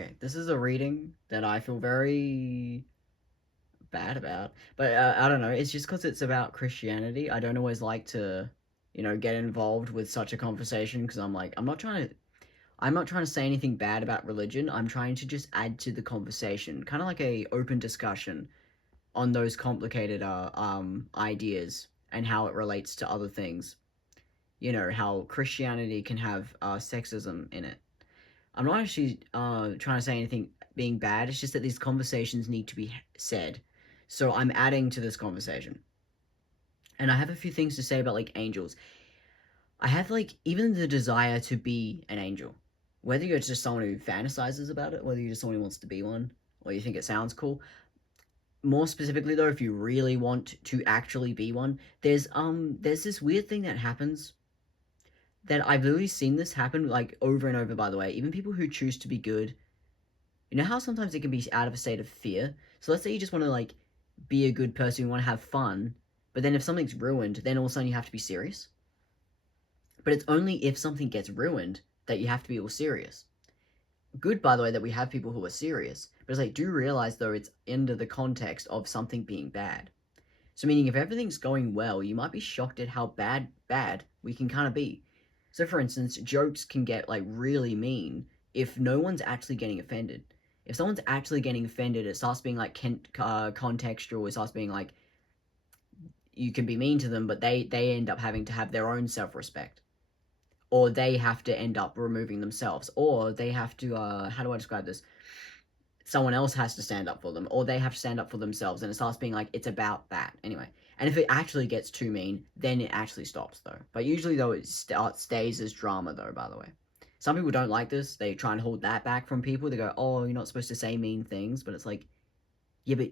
Okay, this is a reading that I feel very bad about, but I don't know. It's just because it's about Christianity. I don't always like to, get involved with such a conversation because I'm like, I'm not trying to say anything bad about religion. I'm trying to just add to the conversation, kind of like a open discussion on those complicated ideas and how it relates to other things. How Christianity can have sexism in it. I'm not actually trying to say anything being bad. It's just that these conversations need to be said. So I'm adding to this conversation. And I have a few things to say about like angels. I have like even the desire to be an angel. Whether you're just someone who fantasizes about it, whether you're just someone who wants to be one, or you think it sounds cool. More specifically though, if you really want to actually be one, there's this weird thing that happens that I've literally seen this happen like over and over by the way. Even people who choose to be good. You know how sometimes it can be out of a state of fear? So let's say you just want to like be a good person, you want to have fun, but then if something's ruined, then all of a sudden you have to be serious. But it's only if something gets ruined that you have to be all serious. Good, by the way, that we have people who are serious, but it's like, do realize though it's under the context of something being bad. So meaning if everything's going well, you might be shocked at how bad we can kind of be. So for instance, jokes can get like really mean if no one's actually getting offended. If someone's actually getting offended, it starts being like contextual. It starts being like you can be mean to them, but they end up having to have their own self respect, or they have to end up removing themselves, or they have to how do I describe this? Someone else has to stand up for them, or they have to stand up for themselves, and it starts being like it's about that anyway. And if it actually gets too mean, then it actually stops though. But usually though, it stays as drama though. By the way, some people don't like this. They try and hold that back from people. They go, "Oh, you're not supposed to say mean things," but it's like, yeah, but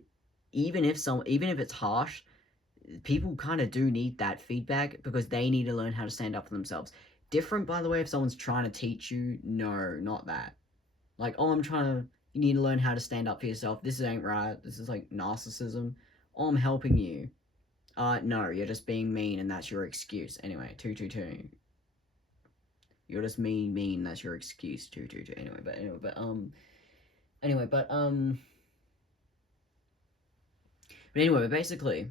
even if it's harsh, people kind of do need that feedback because they need to learn how to stand up for themselves. Different, by the way, if someone's trying to teach you, no, not that. Like, oh, you need to learn how to stand up for yourself. This ain't right. This is like narcissism. Oh, I'm helping you. No, you're just being mean and that's your excuse. Anyway, 222. You're just mean, that's your excuse. 222. Anyway, but basically,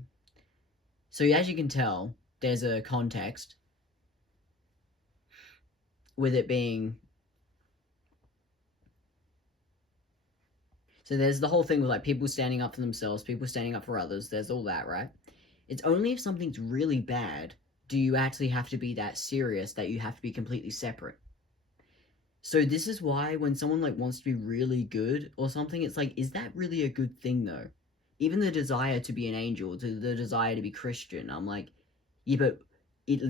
so as you can tell, there's a context with it being. So there's the whole thing with like people standing up for themselves, people standing up for others. There's all that, right? It's only if something's really bad do you actually have to be that serious that you have to be completely separate. So this is why when someone like wants to be really good or something, it's like, is that really a good thing though? Even the desire to be an angel, to the desire to be Christian, I'm like, yeah, but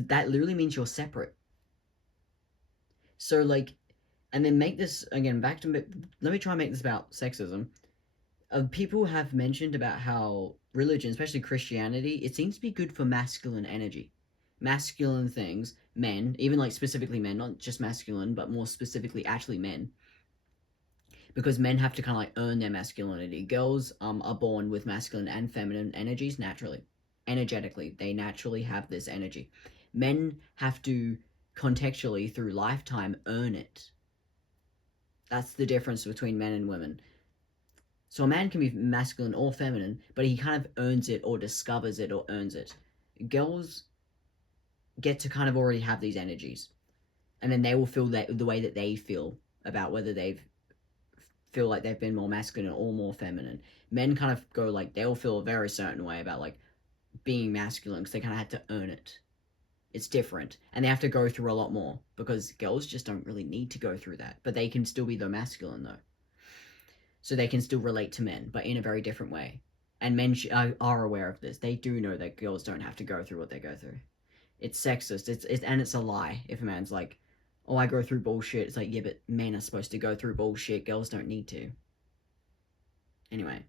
that literally means you're separate. So like, and then make this again back to let me try and make this about sexism. People have mentioned about how religion, especially Christianity, it seems to be good for masculine energy. Masculine things, men, even like specifically men, not just masculine, but more specifically actually men. Because men have to kind of like earn their masculinity. Girls are born with masculine and feminine energies naturally. Energetically, they naturally have this energy. Men have to contextually through lifetime earn it. That's the difference between men and women. So a man can be masculine or feminine, but he kind of earns it or discovers it or earns it. Girls get to kind of already have these energies, and then they will feel that the way that they feel about whether they feel like they've been more masculine or more feminine. Men kind of go like they'll feel a very certain way about like being masculine because they kind of had to earn it. It's different, and they have to go through a lot more because girls just don't really need to go through that, but they can still be the masculine though. So they can still relate to men, but in a very different way. And men are aware of this. They do know that girls don't have to go through what they go through. It's sexist. And it's a lie. If a man's like, "Oh, I go through bullshit," it's like, yeah, but men are supposed to go through bullshit. Girls don't need to. Anyway,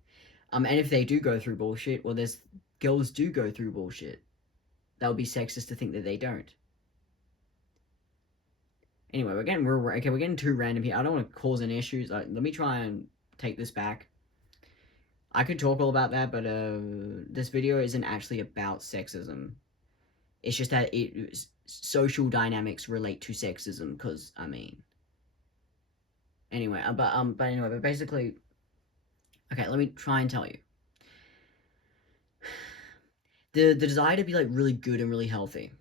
and if they do go through bullshit, well, there's girls do go through bullshit. That would be sexist to think that they don't. Anyway, we're getting too random here. I don't want to cause any issues. Let me try and take this back. I could talk all about that, but this video isn't actually about sexism. It's just that social dynamics relate to sexism, because, I mean, Anyway, but basically, okay, let me try and tell you. The desire to be like really good and really healthy.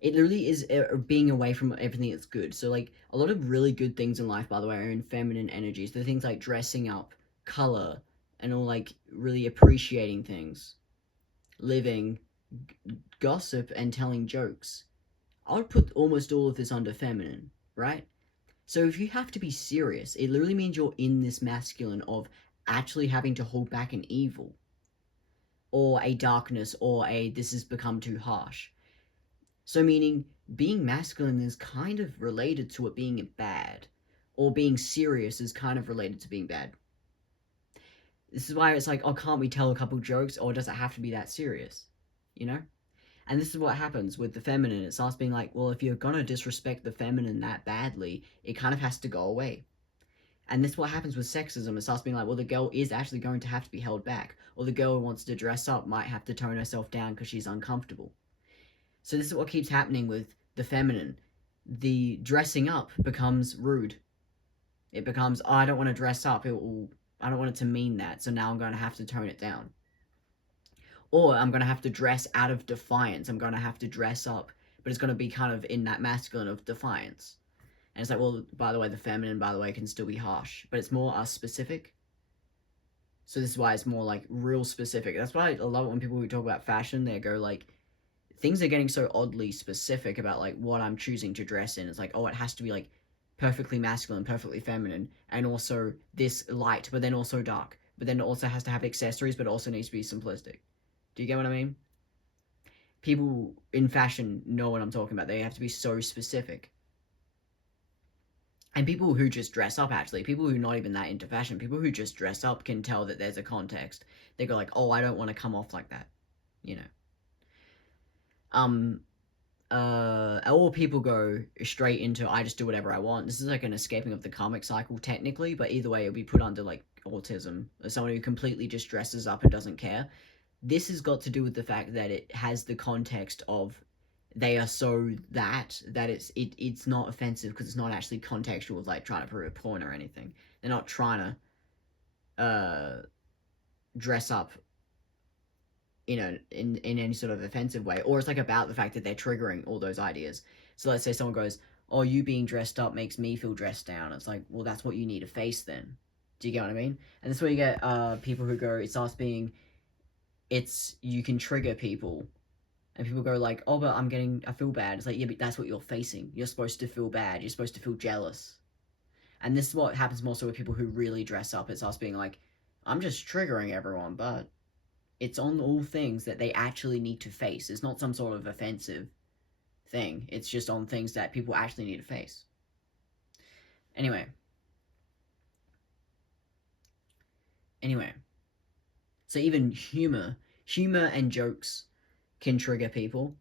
It literally is being away from everything that's good. So like a lot of really good things in life, by the way, are in feminine energies. The things like dressing up, color, and all like really appreciating things, living, gossip, and telling jokes. I would put almost all of this under feminine, right? So if you have to be serious, it literally means you're in this masculine of actually having to hold back an evil or a darkness or a this has become too harsh. So meaning being masculine is kind of related to it being bad, or being serious is kind of related to being bad. This is why it's like, oh, can't we tell a couple jokes, or does it have to be that serious? You know? And this is what happens with the feminine. It starts being like, well, if you're gonna disrespect the feminine that badly, it kind of has to go away. And this is what happens with sexism. It starts being like, well, the girl is actually going to have to be held back, or the girl who wants to dress up might have to tone herself down because she's uncomfortable. So this is what keeps happening with the feminine. The dressing up becomes rude. It becomes, oh, I don't want to dress up. I don't want it to mean that. So now I'm going to have to tone it down. Or I'm going to have to dress out of defiance. I'm going to have to dress up, but it's going to be kind of in that masculine of defiance. And it's like, well, by the way, the feminine, by the way, can still be harsh, but it's more us specific. So this is why it's more like real specific. That's why I love it when people who talk about fashion, they go like, things are getting so oddly specific about like what I'm choosing to dress in. It's like, oh, it has to be like perfectly masculine, perfectly feminine, and also this light, but then also dark. But then it also has to have accessories, but it also needs to be simplistic. Do you get what I mean? People in fashion know what I'm talking about. They have to be so specific. And people who just dress up, actually, people who are not even that into fashion, people who just dress up can tell that there's a context. They go like, oh, I don't want to come off like that, you know. Um, all people go straight into I just do whatever I want. This is like an escaping of the karmic cycle, technically, but either way, it'll be put under like autism, as someone who completely just dresses up and doesn't care. This has got to do with the fact that it has the context of they are so that it's not offensive because it's not actually contextual, like trying to prove a point or anything. They're not trying to dress up, you know, in any sort of offensive way, or it's like about the fact that they're triggering all those ideas. So let's say someone goes, oh, you being dressed up makes me feel dressed down. It's like, well, that's what you need to face then. Do you get what I mean? And that's where you get people who go, it starts being, it's, you can trigger people. And people go like, oh, but I feel bad. It's like, yeah, but that's what you're facing. You're supposed to feel bad. You're supposed to feel jealous. And this is what happens more so with people who really dress up. It starts being like, I'm just triggering everyone, but it's on all things that they actually need to face. It's not some sort of offensive thing. It's just on things that people actually need to face. Anyway. So even humor and jokes can trigger people,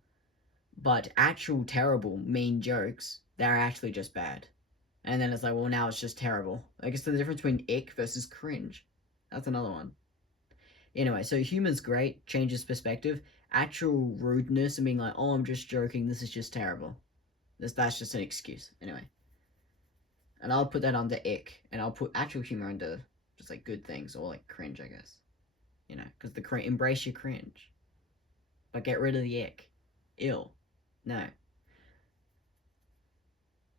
but actual terrible, mean jokes, they're actually just bad. And then it's like, well, now it's just terrible. I guess the difference between ick versus cringe. That's another one. Anyway, so humor's great, changes perspective. Actual rudeness and being like, oh, I'm just joking, this is just terrible. That's just an excuse. Anyway. And I'll put that under ick, and I'll put actual humor under just like good things, or like cringe, I guess. You know, because embrace your cringe. But get rid of the ick. Ill. No.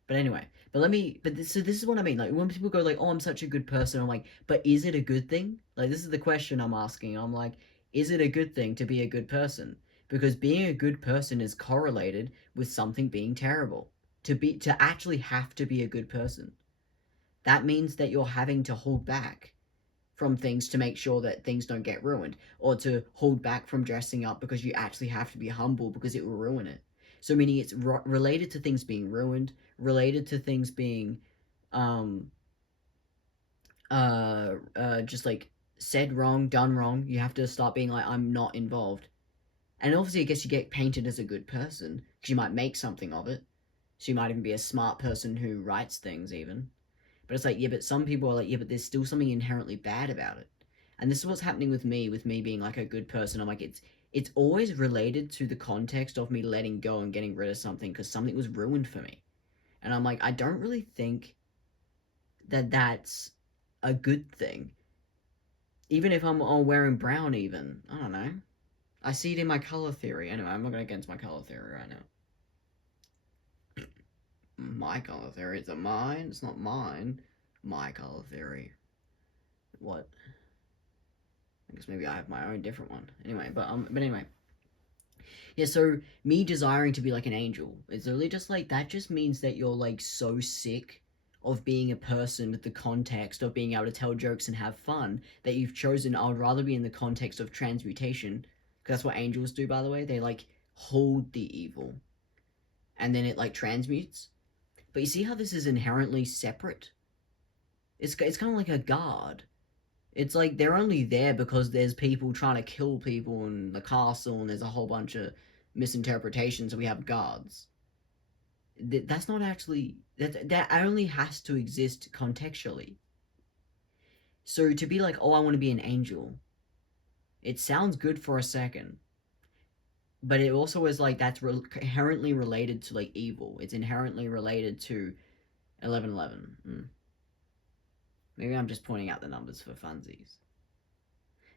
But anyway, so this is what I mean. Like, when people go like, oh, I'm such a good person, I'm like, but is it a good thing? Like, this is the question I'm asking. I'm like, is it a good thing to be a good person? Because being a good person is correlated with something being terrible. To actually have to be a good person. That means that you're having to hold back from things to make sure that things don't get ruined, or to hold back from dressing up because you actually have to be humble because it will ruin it. So meaning it's related to things being ruined, related to things being um just like said wrong, done wrong. You have to start being like, I'm not involved. And obviously I guess you get painted as a good person because you might make something of it. So you might even be a smart person who writes things even. But it's like, yeah, but some people are like, yeah, but there's still something inherently bad about it. And this is what's happening with me being like a good person. I'm like, it's always related to the context of me letting go and getting rid of something because something was ruined for me. And I'm like, I don't really think that that's a good thing. Even if I'm all wearing brown, even. I don't know. I see it in my color theory. Anyway, I'm not going to get into my color theory right now. My color theory? Is it mine? It's not mine. My color theory. What? I guess maybe I have my own different one. Anyway, but anyway. Yeah, so me desiring to be like an angel, it's literally just like, that just means that you're like so sick of being a person with the context of being able to tell jokes and have fun that you've chosen, I would rather be in the context of transmutation, because that's what angels do, by the way. They like hold the evil and then it like transmutes. But you see how this is inherently separate? It's kind of like a guard. It's like they're only there because there's people trying to kill people in the castle, and there's a whole bunch of misinterpretations, so we have guards. That's not actually, that only has to exist contextually. So to be like, oh, I want to be an angel, it sounds good for a second, but it also is like, that's inherently related to like evil. It's inherently related to 1111. Maybe I'm just pointing out the numbers for funsies.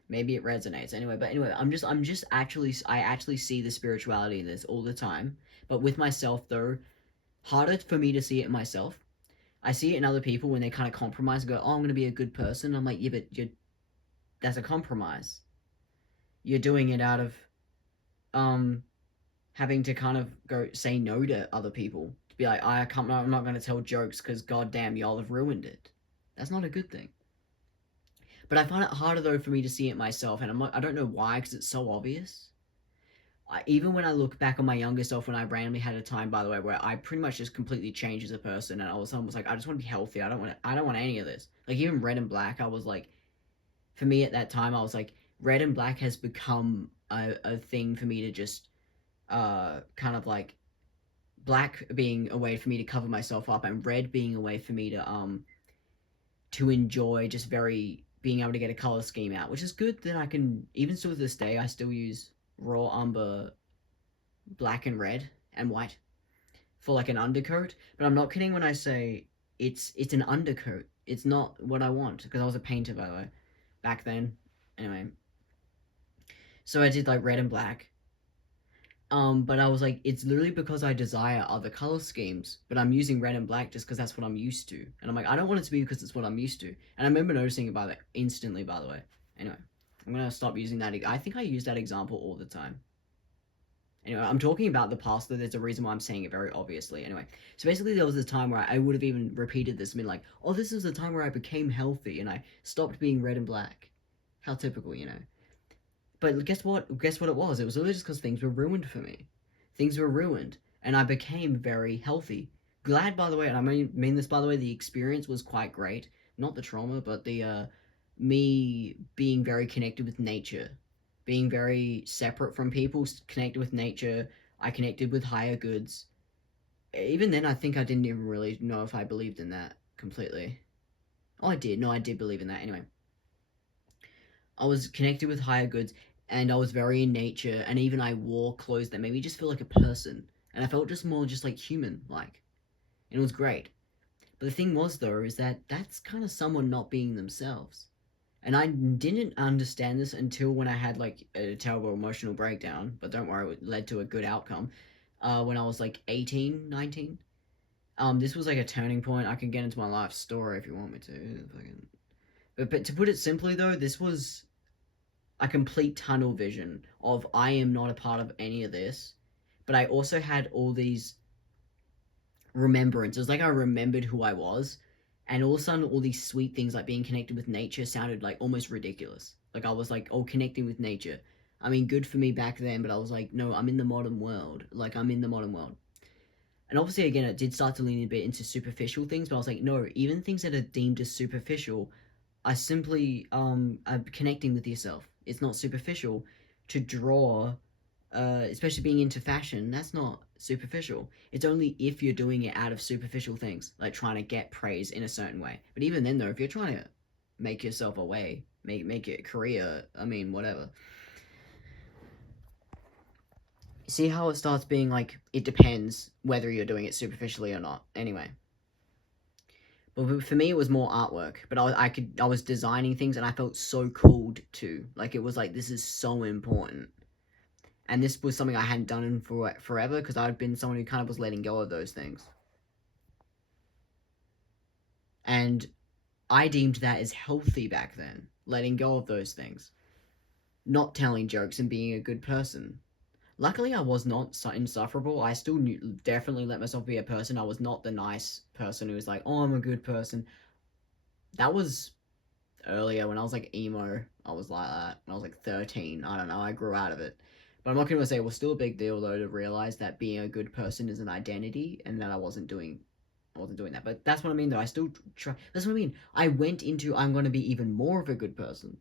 Maybe it resonates anyway. But anyway, I actually see the spirituality in this all the time. But with myself though, harder for me to see it in myself. I see it in other people when they kind of compromise and go, "Oh, I'm gonna be a good person." I'm like, yeah, but that's a compromise. You're doing it out of um having to kind of go say no to other people to be like, I'm not gonna tell jokes because goddamn, y'all have ruined it. That's not a good thing. But I find it harder though for me to see it myself, and I don't know why, because it's so obvious. Even when I look back on my younger self, when I randomly had a time, by the way, where I pretty much just completely changed as a person, and I was almost like, I just want to be healthy. I don't want any of this. Like even Red and Black, I was like, for me at that time, I was like, Red and Black has become a thing for me to just kind of like, black being a way for me to cover myself up, and red being a way for me to enjoy just very being able to get a color scheme out, which is good that I can, even still to this day, I still use raw umber black and red and white for like an undercoat. But I'm not kidding when I say it's an undercoat. It's not what I want, because I was a painter, by the way, back then. Anyway, so I did like red and black. But I was like, it's literally because I desire other color schemes, but I'm using red and black just because that's what I'm used to. And I'm like, I don't want it to be because it's what I'm used to. And I remember noticing it by the instantly, by the way. Anyway, I'm gonna stop using that. I think I use that example all the time. Anyway, I'm talking about the past, though. There's a reason why I'm saying it very obviously. Anyway, so basically, there was a time where I would have even repeated this and been like, oh, this is the time where I became healthy and I stopped being red and black. How typical, you know? But guess what? Guess what it was? It was literally just because things were ruined for me. Things were ruined, and I became very healthy. Glad, by the way, and I mean this by the way. The experience was quite great. Not the trauma, but the me being very connected with nature, being very separate from people, connected with nature. I connected with higher goods. Even then, I think I didn't even really know if I believed in that completely. Oh, I did. No, I did believe in that. Anyway, I was connected with higher goods, and I was very in nature, and even I wore clothes that made me just feel like a person, and I felt just more just like human, like, and it was great. But the thing was, though, is that that's kind of someone not being themselves. And I didn't understand this until when I had like a terrible emotional breakdown, but don't worry, it led to a good outcome. When I was like 18, 19. This was like a turning point. I can get into my life story if you want me to. But to put it simply, though, this was a complete tunnel vision of I am not a part of any of this, but I also had all these remembrances. Like I remembered who I was, and all of a sudden, all these sweet things like being connected with nature sounded like almost ridiculous. Like I was like, oh, connecting with nature. I mean, good for me back then, but I was like, no, I'm in the modern world. Like I'm in the modern world. And obviously, again, it did start to lean a bit into superficial things, but I was like, no, even things that are deemed as superficial are simply are connecting with yourself. It's not superficial to draw, especially being into fashion. That's not superficial. It's only if you're doing it out of superficial things, like trying to get praise in a certain way. But even then, though, if you're trying to make yourself a way, make it a career, I mean, whatever. See how it starts being like, it depends whether you're doing it superficially or not. Anyway. But for me, it was more artwork. But I was designing things, and I felt so cool too. Like, it was like, this is so important. And this was something I hadn't done in forever, because I'd been someone who kind of was letting go of those things. And I deemed that as healthy back then, letting go of those things, not telling jokes and being a good person. Luckily, I was not insufferable. I still definitely let myself be a person. I was not the nice person who was like, oh, I'm a good person. That was earlier when I was like emo. I was like that when I was like 13. I don't know. I grew out of it. But I'm not going to say it was still a big deal though to realize that being a good person is an identity and that I wasn't doing that. But that's what I mean though. I still try. That's what I mean. I went into I'm going to be even more of a good person.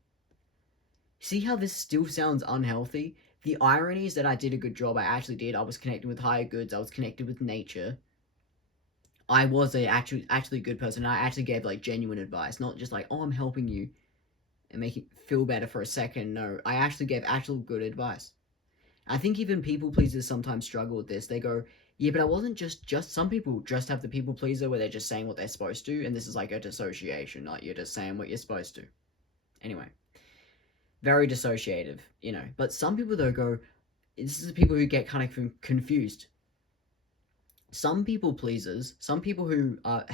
See how this still sounds unhealthy? The irony is that I did a good job. I actually did. I was connected with higher goods. I was connected with nature. I was actually a good person. I actually gave like genuine advice, not just like, oh, I'm helping you and make you feel better for a second. No, I actually gave actual good advice. I think even people pleasers sometimes struggle with this. They go, yeah, but I wasn't just some people just have the people pleaser where they're just saying what they're supposed to, and this is like a dissociation, like you're just saying what you're supposed to. Anyway, very dissociative, you know. But some people though go, this is the people who get kind of confused. Some people pleasers, some people who are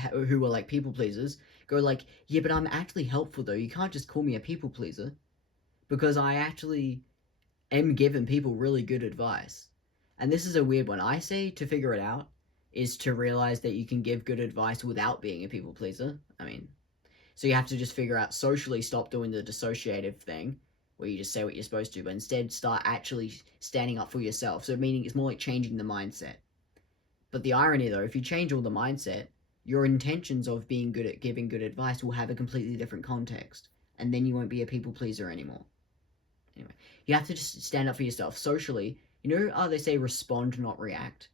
like people pleasers, go like, yeah, but I'm actually helpful though. You can't just call me a people pleaser because I actually am giving people really good advice. And this is a weird one. I say to figure it out is to realize that you can give good advice without being a people pleaser. I mean, so you have to just figure out socially stop doing the dissociative thing where you just say what you're supposed to, but instead start actually standing up for yourself. So meaning it's more like changing the mindset. But the irony though, if you change all the mindset, your intentions of being good at giving good advice will have a completely different context. And then you won't be a people pleaser anymore. Anyway, you have to just stand up for yourself. Socially, you know how they say respond, not react?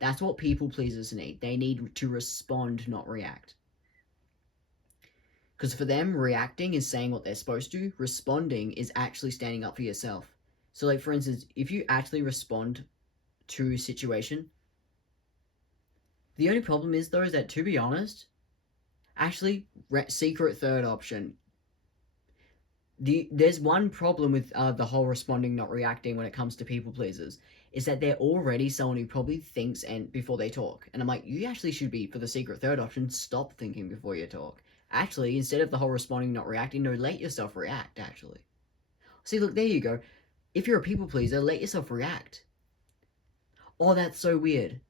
That's what people pleasers need. They need to respond, not react. Because for them, reacting is saying what they're supposed to. Responding is actually standing up for yourself. So, like, for instance, if you actually respond to a situation, the only problem is, though, is that, to be honest, actually, secret third option. There's one problem with the whole responding, not reacting when it comes to people pleasers, is that they're already someone who probably thinks and before they talk. And I'm like, you actually should be, for the secret third option, stop thinking before you talk. Actually, instead of the whole responding, not reacting, no, let yourself react, actually. See, look, there you go. If you're a people pleaser, let yourself react. Oh, that's so weird.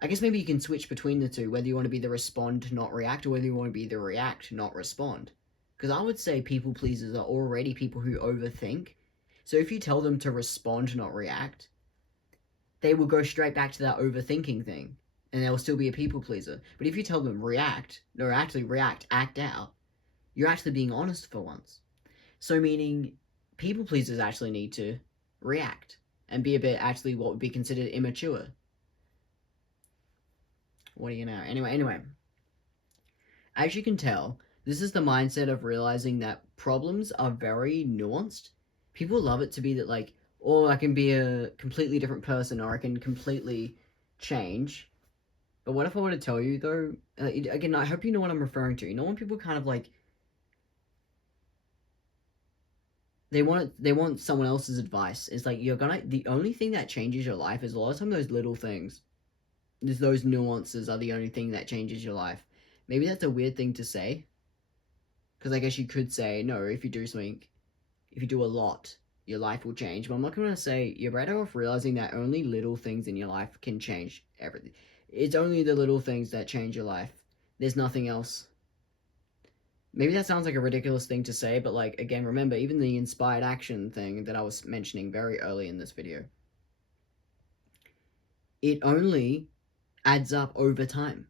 I guess maybe you can switch between the two, whether you want to be the respond, not react, or whether you want to be the react, not respond. Because I would say people pleasers are already people who overthink. So if you tell them to respond, not react, they will go straight back to that overthinking thing. And they'll still be a people pleaser. But if you tell them react, no, actually react, act out, you're actually being honest for once. So meaning people pleasers actually need to react and be a bit actually what would be considered immature. What do you know? Anyway. As you can tell, this is the mindset of realizing that problems are very nuanced. People love it to be that like, oh, I can be a completely different person or I can completely change. But what if I were to tell you though, again, I hope you know what I'm referring to. You know when people kind of like, they want someone else's advice. It's like the only thing that changes your life is a lot of time those little things. Those nuances are the only thing that changes your life. Maybe that's a weird thing to say. Because I guess you could say, no, if you do something, if you do a lot, your life will change. But I'm not going to say you're better off realizing that only little things in your life can change everything. It's only the little things that change your life. There's nothing else. Maybe that sounds like a ridiculous thing to say, but like, again, remember, even the inspired action thing that I was mentioning very early in this video, it only adds up over time.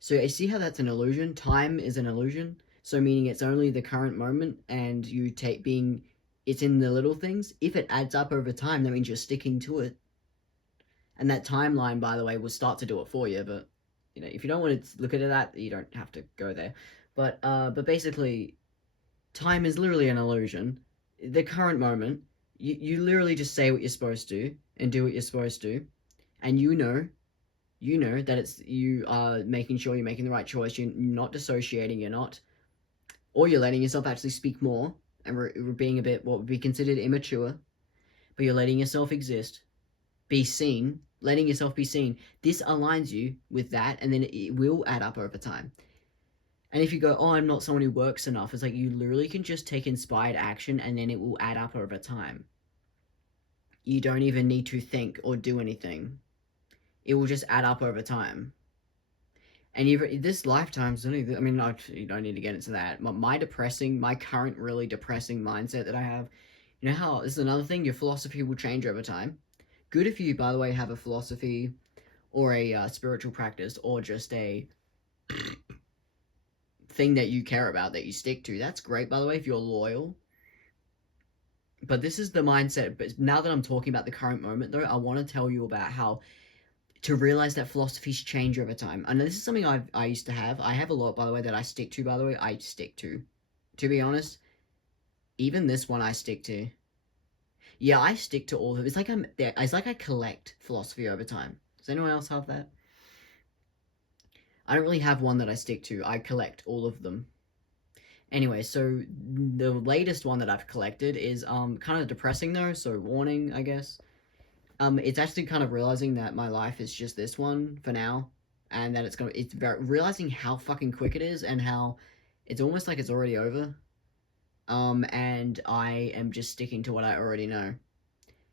So you see how that's an illusion? Time is an illusion. So meaning it's only the current moment and you it's in the little things. If it adds up over time, that means you're sticking to it. And that timeline, by the way, will start to do it for you. But, you know, if you don't want to look at that, you don't have to go there. But basically, time is literally an illusion. The current moment, you literally just say what you're supposed to and do what you're supposed to. And you know You know that it's you are making sure you're making the right choice. You're not dissociating. You're not, or you're letting yourself actually speak more and being a bit what would be considered immature. But you're letting yourself exist, be seen, letting yourself be seen. This aligns you with that, and then it will add up over time. And if you go, oh, I'm not someone who works enough, it's like you literally can just take inspired action and then it will add up over time. You don't even need to think or do anything. It will just add up over time. And this lifetime's only, I mean, you don't need to get into that. My current really depressing mindset that I have, you know how, this is another thing, your philosophy will change over time. Good if you, by the way, have a philosophy or a spiritual practice or just a thing that you care about that you stick to. That's great, by the way, if you're loyal. But this is the mindset. But now that I'm talking about the current moment, though, I want to tell you about how to realize that philosophies change over time. And this is something I used to have. I have a lot, by the way, that I stick to, by the way. I stick to. To be honest, even this one I stick to. Yeah, I stick to all of it. It's like I collect philosophy over time. Does anyone else have that? I don't really have one that I stick to. I collect all of them. Anyway, so the latest one that I've collected is kind of depressing though, so warning, I guess. It's actually kind of realizing that my life is just this one for now, and that realizing how fucking quick it is and how it's almost like it's already over. And I am just sticking to what I already know.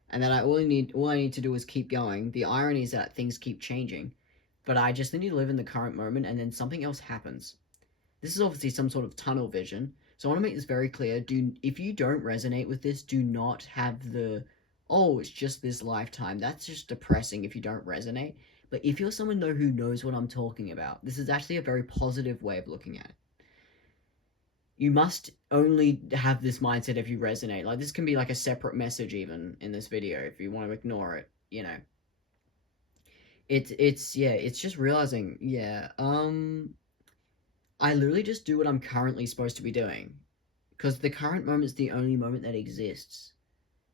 And that all I need to do is keep going. The irony is that things keep changing, but I just need to live in the current moment and then something else happens. This is obviously some sort of tunnel vision. So I want to make this very clear. If you don't resonate with this, do not have the, oh, it's just this lifetime. That's just depressing if you don't resonate. But if you're someone though who knows what I'm talking about, this is actually a very positive way of looking at it. You must only have this mindset if you resonate. Like, this can be like a separate message even in this video if you want to ignore it, you know. It's just realizing, I literally just do what I'm currently supposed to be doing. Because the current moment's the only moment that exists.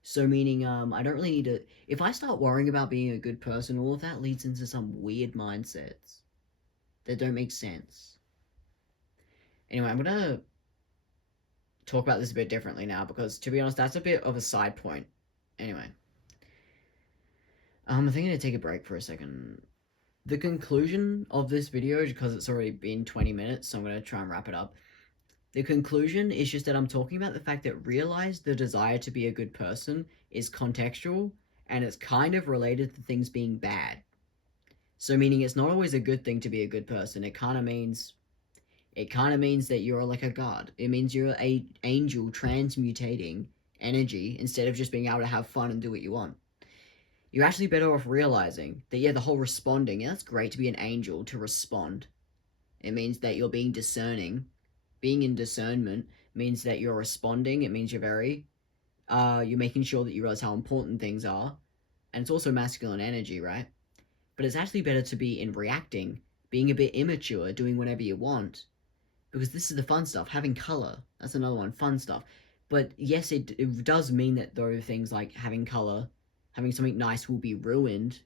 So meaning, I don't really need to, if I start worrying about being a good person, all of that leads into some weird mindsets that don't make sense. Anyway, I'm gonna talk about this a bit differently now, because to be honest, that's a bit of a side point. Anyway. I think I'm gonna take a break for a second. The conclusion of this video, because it's already been 20 minutes, so I'm gonna try and wrap it up. The conclusion is just that I'm talking about the fact that realize the desire to be a good person is contextual, and it's kind of related to things being bad. So meaning it's not always a good thing to be a good person. It kind of means that you're like a god. It means you're a angel transmutating energy instead of just being able to have fun and do what you want. You're actually better off realizing that, the whole responding, that's great to be an angel, to respond. It means that you're being discerning. Being in discernment means that you're responding. It means you're making sure that you realize how important things are. And it's also masculine energy, right? But it's actually better to be in reacting, being a bit immature, doing whatever you want. Because this is the fun stuff, having color. That's another one, fun stuff. But yes, it does mean that though things like having color, having something nice will be ruined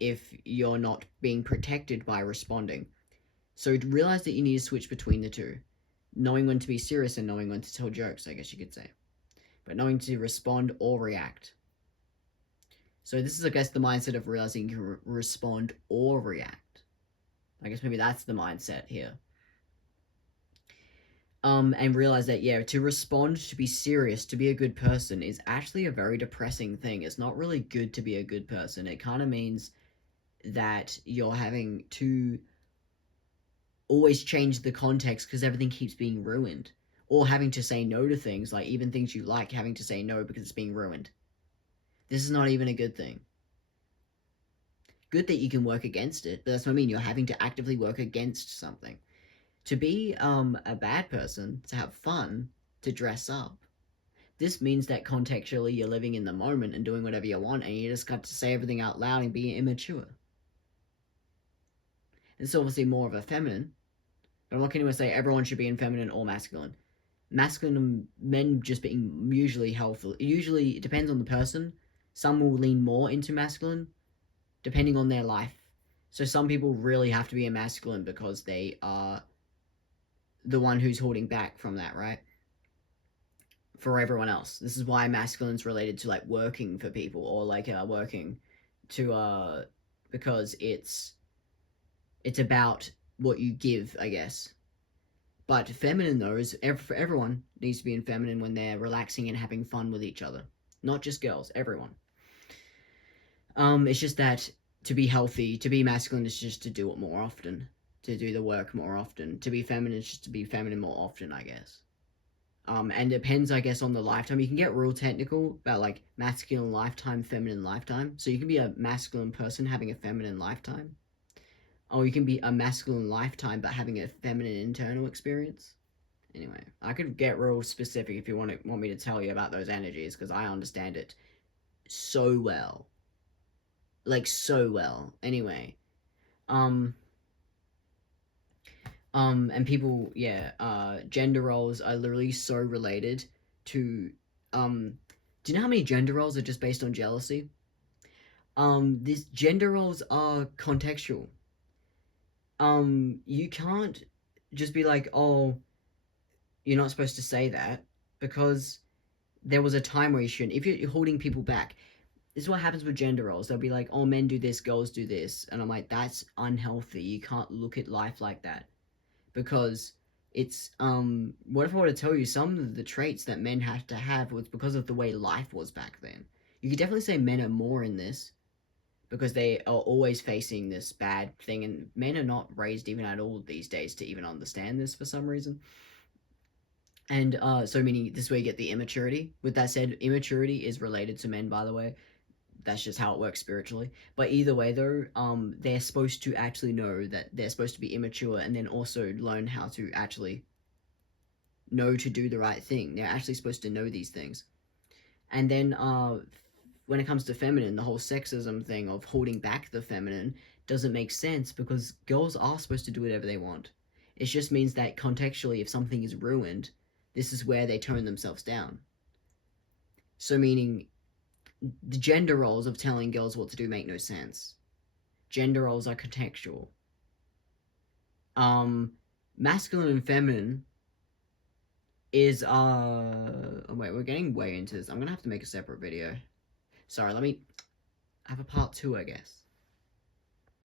if you're not being protected by responding. So realize that you need to switch between the two. Knowing when to be serious and knowing when to tell jokes, I guess you could say. But knowing to respond or react. So this is, I guess, the mindset of realizing you can respond or react. I guess maybe that's the mindset here. And realize that, to respond, to be serious, to be a good person is actually a very depressing thing. It's not really good to be a good person. It kind of means that you're having to always change the context because everything keeps being ruined. Or having to say no to things, like even things you like, having to say no because it's being ruined. This is not even a good thing. Good that you can work against it, but that's what I mean. You're having to actively work against something. To be a bad person, to have fun, to dress up. This means that contextually you're living in the moment and doing whatever you want, and you just got to say everything out loud and be immature. It's obviously more of a feminine, but I'm not going to say everyone should be in feminine or masculine. Masculine men just being usually helpful. Usually, it depends on the person. Some will lean more into masculine, depending on their life. So some people really have to be a masculine because they are the one who's holding back from that, right? For everyone else. This is why masculine's related to like working for people or like working to because it's about what you give, I guess. But feminine though is for everyone needs to be in feminine when they're relaxing and having fun with each other. Not just girls, everyone. It's just that to be healthy, to be masculine is just to do it more often, to do the work more often. To be feminine is just to be feminine more often, I guess. And depends, I guess, on the lifetime. You can get real technical about like masculine lifetime, feminine lifetime. So you can be a masculine person having a feminine lifetime, or you can be a masculine lifetime but having a feminine internal experience. Anyway, I could get real specific if you want me to tell you about those energies because I understand it so well, like so well. Anyway, um, and people, yeah, gender roles are literally so related to, do you know how many gender roles are just based on jealousy? These gender roles are contextual. You can't just be like, oh, you're not supposed to say that because there was a time where you shouldn't. If you're holding people back, this is what happens with gender roles. They'll be like, oh, men do this, girls do this. And I'm like, that's unhealthy. You can't look at life like that because it's what if I were to tell you some of the traits that men have to have was because of the way life was back then. You could definitely say men are more in this because they are always facing this bad thing, and men are not raised even at all these days to even understand this for some reason. And so meaning this is where you get the immaturity. With that said, immaturity is related to men, by the way. That's just how it works spiritually. But either way, though, they're supposed to actually know that they're supposed to be immature, and then also learn how to actually know to do the right thing. They're actually supposed to know these things. And then, when it comes to feminine, the whole sexism thing of holding back the feminine doesn't make sense because girls are supposed to do whatever they want. It just means that contextually, if something is ruined, this is where they tone themselves down. So, meaning the gender roles of telling girls what to do make no sense. Gender roles are contextual. Masculine and feminine is oh, wait, we're getting way into this. I'm gonna have to make a separate video. Sorry, let me have a part two, I guess.